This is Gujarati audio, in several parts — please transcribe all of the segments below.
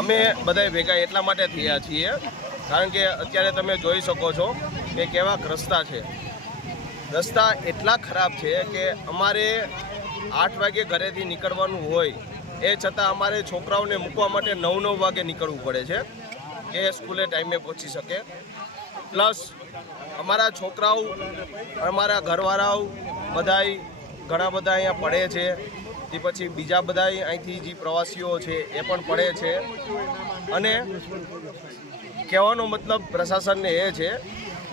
અમે બધાય ભેગા એટલા માટે થયા છીએ કારણ કે અત્યારે તમે જોઈ શકો છો કે કેવા રસ્તા છે. રસ્તા એટલા ખરાબ છે કે અમારે 8 વાગે ઘરેથી નીકળવાનું હોય એ છતાં અમારે છોકરાઓને મૂકવા માટે 9 વાગે નીકળવું પડે છે કે સ્કૂલે ટાઈમે પહોંચી શકે. પ્લસ અમારા છોકરાઓ અમારા ઘરવાળાઓ બધાય ઘણા બધા અહીંયા પડે છે. તે પછી બીજા બધા અહીંથી જે પ્રવાસીઓ છે એ પણ પડે છે. અને કહેવાનો મતલબ પ્રશાસનને એ છે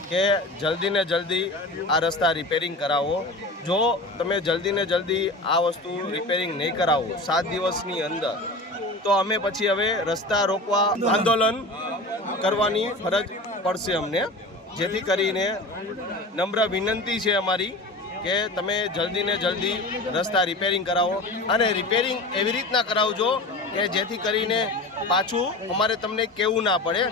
કે જલ્દી ને જલ્દી આ રસ્તા રિપેરિંગ કરાવો. જો તમે જલ્દી ને જલ્દી આ વસ્તુ રિપેરિંગ નહીં કરાવો 7 દિવસની અંદર તો અમે પછી હવે રસ્તા રોકવા આંદોલન કરવાની ફરજ પડશે અમને. જેથી કરીને નમ્ર વિનંતી છે અમારી કે તમે જલ્દી ને જલ્દી રસ્તા રિપેરિંગ કરાવો અને રિપેરિંગ એવી રીતના કરાવજો કે જેથી કરીને પાછું અમારે તમને કહેવું ના પડે.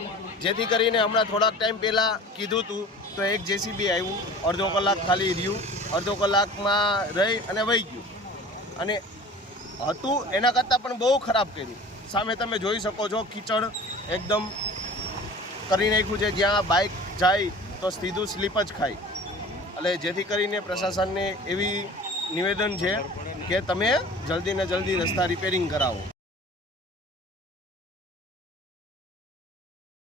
જેથી કરીને હમણાં થોડાક ટાઈમ પહેલાં કીધું હતું તો એક જેસીબી આવ્યું, અડધો કલાક ખાલી રહ્યું, અડધો કલાકમાં રહી અને વહી ગયું અને હતું એના કરતાં પણ બહુ ખરાબ કર્યું. સામે તમે જોઈ શકો છો કીચડ એકદમ કરી નાખ્યું છે, જ્યાં બાઇક જાય તો સીધું સ્લીપ જ ખાય. એટલે જેથી કરીને પ્રશાસનને એવી નિવેદન છે કે તમે જલ્દી ને જલ્દી રસ્તા રિપેરિંગ કરાવો.